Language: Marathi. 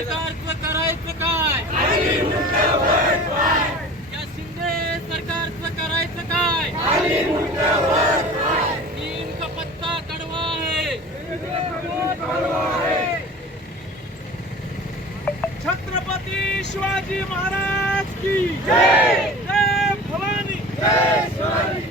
सरकारचं करायचं काय? या शिंदे सरकारचं करायचं काय? 3 का पत्ता कड़वा है. छत्रपती शिवाजी महाराज की जय. जय भवानी. जय शिवाजी.